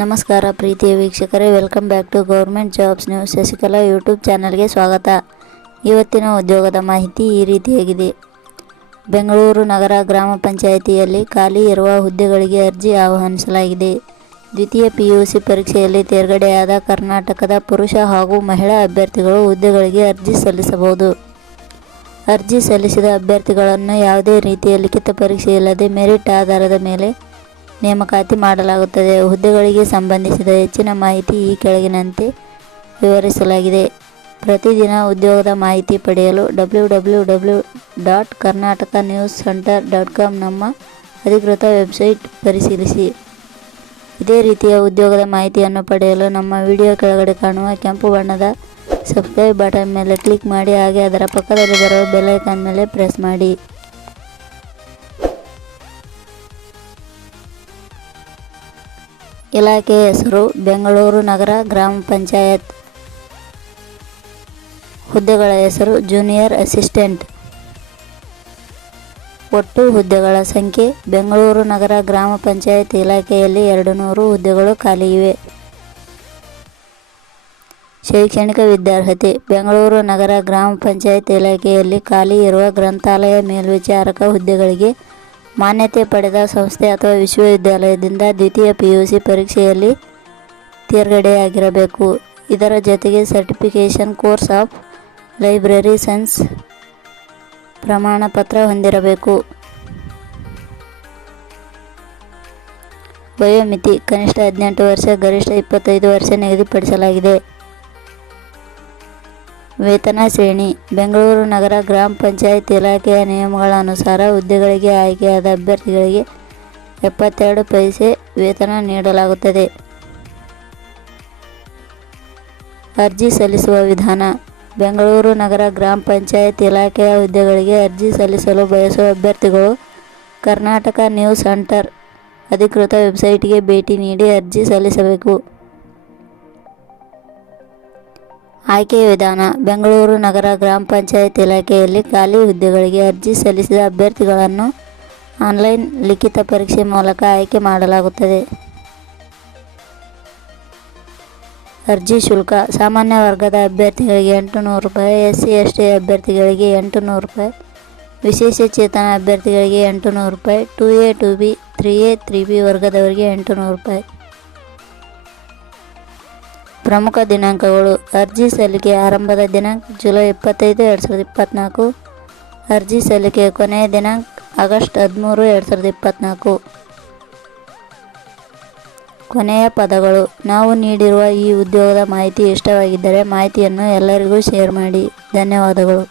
ನಮಸ್ಕಾರ ಪ್ರೀತಿಯ ವೀಕ್ಷಕರೇ welcome back to government jobs news Shashikala YouTube ಚಾನಲ್ಗೆ ಸ್ವಾಗತ. ಇವತ್ತಿನ ಉದ್ಯೋಗದ ಮಾಹಿತಿ ಈ ರೀತಿಯಾಗಿದೆ. ಬೆಂಗಳೂರು ನಗರ ಗ್ರಾಮ ಪಂಚಾಯಿತಿಯಲ್ಲಿ ಖಾಲಿ ಇರುವ ಹುದ್ದೆಗಳಿಗೆ ಅರ್ಜಿ ಆಹ್ವಾನಿಸಲಾಗಿದೆ. ದ್ವಿತೀಯ ಪಿ ಯು ಸಿ ಪರೀಕ್ಷೆಯಲ್ಲಿ ತೇರ್ಗಡೆಯಾದ ಕರ್ನಾಟಕದ ಪುರುಷ ಹಾಗೂ ಮಹಿಳಾ ಅಭ್ಯರ್ಥಿಗಳು ಹುದ್ದೆಗಳಿಗೆ ಅರ್ಜಿ ಸಲ್ಲಿಸಬಹುದು. ಅರ್ಜಿ ಸಲ್ಲಿಸಿದ ಅಭ್ಯರ್ಥಿಗಳನ್ನು ಯಾವುದೇ ರೀತಿಯ ಲಿಖಿತ ಪರೀಕ್ಷೆ ಇಲ್ಲದೆ ಮೆರಿಟ್ ಆಧಾರದ ಮೇಲೆ ನೇಮಕಾತಿ ಮಾಡಲಾಗುತ್ತದೆ. ಹುದ್ದೆಗಳಿಗೆ ಸಂಬಂಧಿಸಿದ ಹೆಚ್ಚಿನ ಮಾಹಿತಿ ಈ ಕೆಳಗಿನಂತೆ ವಿವರಿಸಲಾಗಿದೆ. ಪ್ರತಿದಿನ ಉದ್ಯೋಗದ ಮಾಹಿತಿ ಪಡೆಯಲು W W W dot Karnataka news centre dot com ನಮ್ಮ ಅಧಿಕೃತ ವೆಬ್ಸೈಟ್ ಪರಿಶೀಲಿಸಿ. ಇದೇ ರೀತಿಯ ಉದ್ಯೋಗದ ಮಾಹಿತಿಯನ್ನು ಪಡೆಯಲು ನಮ್ಮ ವಿಡಿಯೋ ಕೆಳಗಡೆ ಕಾಣುವ ಕೆಂಪು ಬಣ್ಣದ ಸಬ್ಸ್ಕ್ರೈಬ್ ಬಟನ್ ಮೇಲೆ ಕ್ಲಿಕ್ ಮಾಡಿ, ಹಾಗೆ ಅದರ ಪಕ್ಕದಲ್ಲಿ ಬರುವ ಐಕಾನ್ ಮೇಲೆ ಪ್ರೆಸ್ ಮಾಡಿ. ಇಲಾಖೆ ಹೆಸರು, ಬೆಂಗಳೂರು ನಗರ, ಗ್ರಾಮ ಪಂಚಾಯತ್. ಹುದ್ದೆಗಳ ಹೆಸರು ಜೂನಿಯರ್ ಅಸಿಸ್ಟೆಂಟ್ ಒಟ್ಟು ಹುದ್ದೆಗಳ ಸಂಖ್ಯೆ, ಬೆಂಗಳೂರು ನಗರ, ಗ್ರಾಮ ಪಂಚಾಯತ್ ಇಲಾಖೆಯಲ್ಲಿ ಎರಡು ನೂರು ಹುದ್ದೆಗಳು ಖಾಲಿ ಇವೆ. ಶೈಕ್ಷಣಿಕ ವಿದ್ಯಾರ್ಹತೆ. ಬೆಂಗಳೂರು ನಗರ ಗ್ರಾಮ ಪಂಚಾಯತ್ ಇಲಾಖೆಯಲ್ಲಿ ಖಾಲಿ ಇರುವ ಗ್ರಂಥಾಲಯ ಮೇಲ್ವಿಚಾರಕ ಹುದ್ದೆಗಳಿಗೆ ಮಾನ್ಯತೆ ಪಡೆದ ಸಂಸ್ಥೆ ಅಥವಾ ವಿಶ್ವವಿದ್ಯಾಲಯದಿಂದ ದ್ವಿತೀಯ ಪಿ ಯು ಸಿ ಪರೀಕ್ಷೆಯಲ್ಲಿ ತೇರ್ಗಡೆಯಾಗಿರಬೇಕು. ಇದರ ಜೊತೆಗೆ certification course of library science ಪ್ರಮಾಣಪತ್ರ ಹೊಂದಿರಬೇಕು. ವಯೋಮಿತಿ, ಕನಿಷ್ಠ ಹದಿನೆಂಟು ವರ್ಷ, ಗರಿಷ್ಠ ಇಪ್ಪತ್ತೈದು ವರ್ಷ ನಿಗದಿಪಡಿಸಲಾಗಿದೆ. ವೇತನ ಶ್ರೇಣಿ. ಬೆಂಗಳೂರು ನಗರ ಗ್ರಾಮ ಪಂಚಾಯತ್ ಇಲಾಖೆಯ ನಿಯಮಗಳ ಅನುಸಾರ ಹುದ್ದೆಗಳಿಗೆ ಆಯ್ಕೆಯಾದ ಅಭ್ಯರ್ಥಿಗಳಿಗೆ ಎಪ್ಪತ್ತೆರಡು ಪೈಸೆ ವೇತನ ನೀಡಲಾಗುತ್ತದೆ. ಅರ್ಜಿ ಸಲ್ಲಿಸುವ ವಿಧಾನ. ಬೆಂಗಳೂರು ನಗರ ಗ್ರಾಮ ಪಂಚಾಯತ್ ಇಲಾಖೆಯ ಹುದ್ದೆಗಳಿಗೆ ಅರ್ಜಿ ಸಲ್ಲಿಸಲು ಬಯಸುವ ಅಭ್ಯರ್ಥಿಗಳು ಕರ್ನಾಟಕ ನ್ಯೂಸ್ ಸೆಂಟರ್ ಅಧಿಕೃತ ವೆಬ್ಸೈಟ್ಗೆ ಭೇಟಿ ನೀಡಿ ಅರ್ಜಿ ಸಲ್ಲಿಸಬೇಕು. ಆಯ್ಕೆಯ ವಿಧಾನ. ಬೆಂಗಳೂರು ನಗರ ಗ್ರಾಮ ಪಂಚಾಯತ್ ಇಲಾಖೆಯಲ್ಲಿ ಖಾಲಿ ಹುದ್ದೆಗಳಿಗೆ ಅರ್ಜಿ ಸಲ್ಲಿಸಿದ ಅಭ್ಯರ್ಥಿಗಳನ್ನು ಆನ್ಲೈನ್ ಲಿಖಿತ ಪರೀಕ್ಷೆ ಮೂಲಕ ಆಯ್ಕೆ ಮಾಡಲಾಗುತ್ತದೆ. ಅರ್ಜಿ ಶುಲ್ಕ. ಸಾಮಾನ್ಯ ವರ್ಗದ ಅಭ್ಯರ್ಥಿಗಳಿಗೆ ಎಂಟು ನೂರು ರೂಪಾಯಿ ಎಸ್ ಸಿ ಎಸ್ ಟಿ ಅಭ್ಯರ್ಥಿಗಳಿಗೆ ಎಂಟು ನೂರು ರೂಪಾಯಿ, ವಿಶೇಷ ಚೇತನ ಅಭ್ಯರ್ಥಿಗಳಿಗೆ ಎಂಟು ನೂರು ರೂಪಾಯಿ, two A two B, three A, three B ವರ್ಗದವರಿಗೆ ಎಂಟು ನೂರು ರೂಪಾಯಿ. ಪ್ರಮುಖ ದಿನಾಂಕಗಳು ಅರ್ಜಿ ಸಲ್ಲಿಕೆ ಆರಂಭದ ದಿನಾಂಕ ಜುಲೈ ಇಪ್ಪತ್ತೈದು, ಎರಡು ಸಾವಿರದ ಇಪ್ಪತ್ತ್ನಾಲ್ಕು ಅರ್ಜಿ ಸಲ್ಲಿಕೆ ಕೊನೆಯ ದಿನಾಂಕ ಆಗಸ್ಟ್ ಹದಿಮೂರು, ಎರಡು ಸಾವಿರದ ಇಪ್ಪತ್ತ್ನಾಲ್ಕು ಕೊನೆಯ ಪದಗಳು. ನಾವು ನೀಡಿರುವ ಈ ಉದ್ಯೋಗದ ಮಾಹಿತಿ ಇಷ್ಟವಾಗಿದ್ದರೆ ಮಾಹಿತಿಯನ್ನು ಎಲ್ಲರಿಗೂ ಶೇರ್ ಮಾಡಿ. ಧನ್ಯವಾದಗಳು.